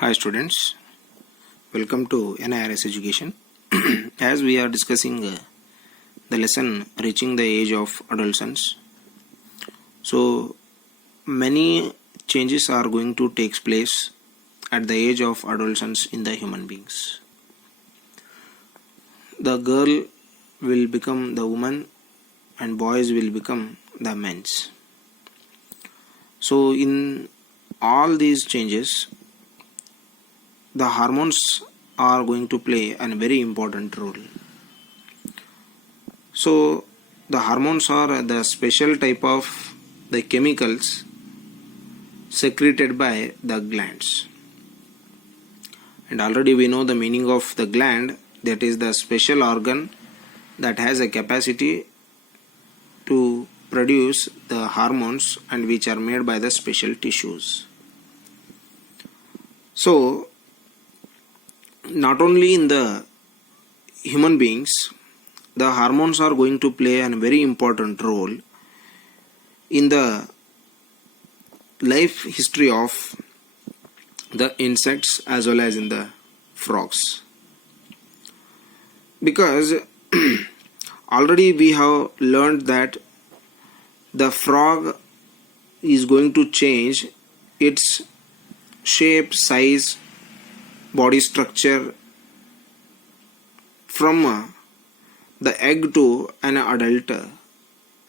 Hi students, welcome to NIRS Education. As we are discussing the lesson reaching the age of adolescence, so many changes are going to take place at the age of adolescence in the human beings. The girl will become the woman and boys will become the men. So in all these changes, the hormones are going to play a very important role. So the hormones are the special type of the chemicals secreted by the glands. And already we know the meaning of the gland, that is the special organ that has a capacity to produce the hormones and which are made by the special tissues. So not only in the human beings, the hormones are going to play a very important role in the life history of the insects as well as in the frogs. Because already we have learned that the frog is going to change its shape, size, body structure from the egg to an adult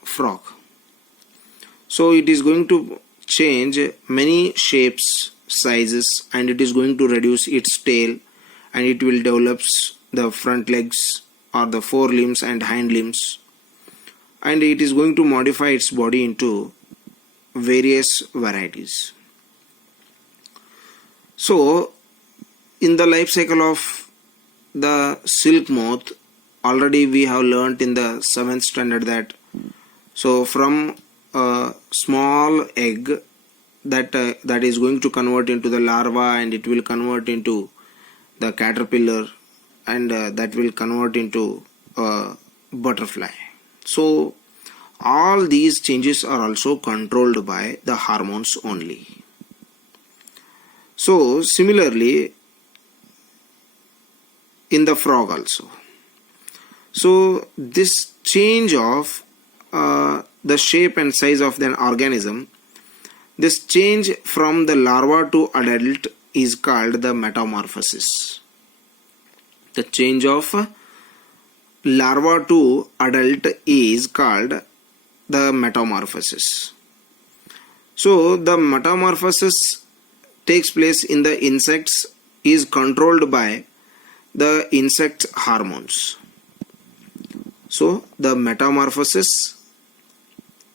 frog. So it is going to change many shapes, sizes, and it is going to reduce its tail, and it will develop the front legs or the forelimbs and hind limbs, and it is going to modify its body into various varieties. So in the life cycle of the silk moth, already we have learnt in the 7th standard that so from a small egg that is going to convert into the larva, and it will convert into the caterpillar, and that will convert into a butterfly. So all these changes are also controlled by the hormones only. So similarly in the frog also. So this change of the shape and size of an organism, this change from the larva to adult is called the metamorphosis. The change of larva to adult is called the metamorphosis. So the metamorphosis takes place in the insects is controlled by the insect hormones. So the metamorphosis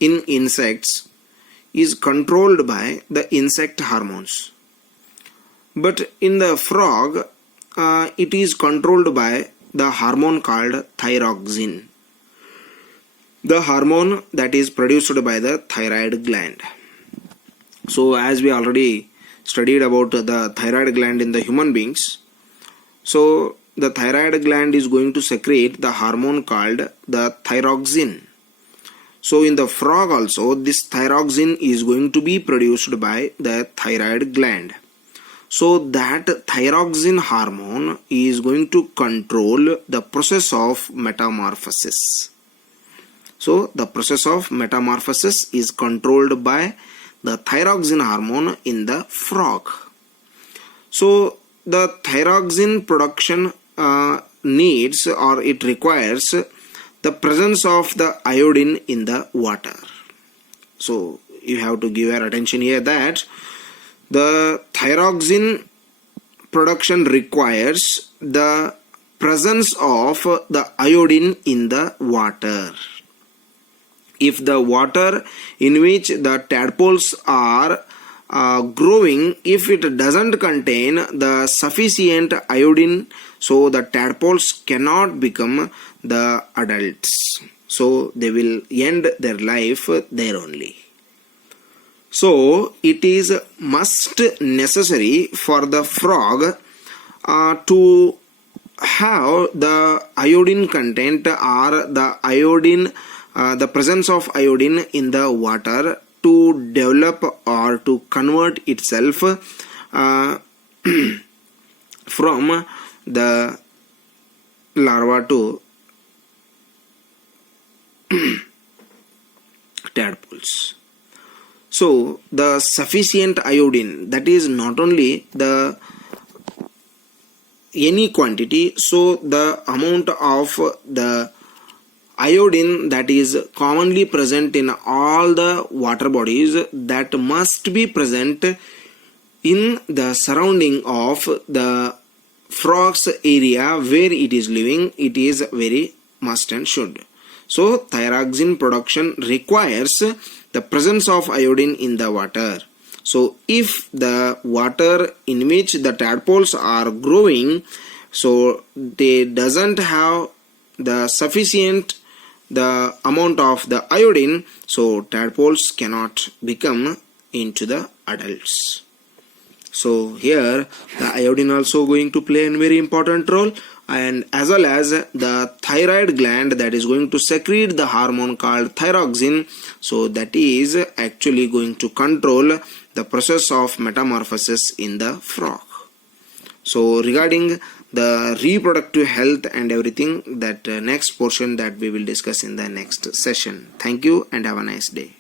in insects is controlled by the insect hormones, but in the frog it is controlled by the hormone called thyroxine, the hormone that is produced by the thyroid gland. So as we already studied about the thyroid gland in the human beings, so the thyroid gland is going to secrete the hormone called the thyroxine. So in the frog also, this thyroxine is going to be produced by the thyroid gland. So that thyroxine hormone is going to control the process of metamorphosis. So the process of metamorphosis is controlled by the thyroxine hormone in the frog. So the thyroxine production needs, or it requires, the presence of the iodine in the water. So you have to give your attention here that the thyroxine production requires the presence of the iodine in the water. If the water in which the tadpoles are growing, if it doesn't contain the sufficient iodine, so the tadpoles cannot become the adults. So they will end their life there only. So it is must necessary for the frog to have the iodine content, or the iodine, the presence of iodine in the water to develop or to convert itself from the larva to tadpoles. So the sufficient iodine, that is not only the any quantity, so the amount of the iodine that is commonly present in all the water bodies, that must be present in the surrounding of the frog's area where it is living. It is very must and should. So thyroxine production requires the presence of iodine in the water. So if the water in which the tadpoles are growing, so they doesn't have the sufficient the amount of the iodine, so tadpoles cannot become into the adults. So here the iodine also going to play a very important role, and as well as the thyroid gland that is going to secrete the hormone called thyroxine, so that is actually going to control the process of metamorphosis in the frog. So regarding the reproductive health and everything, that next portion that we will discuss in the next session. Thank you and have a nice day.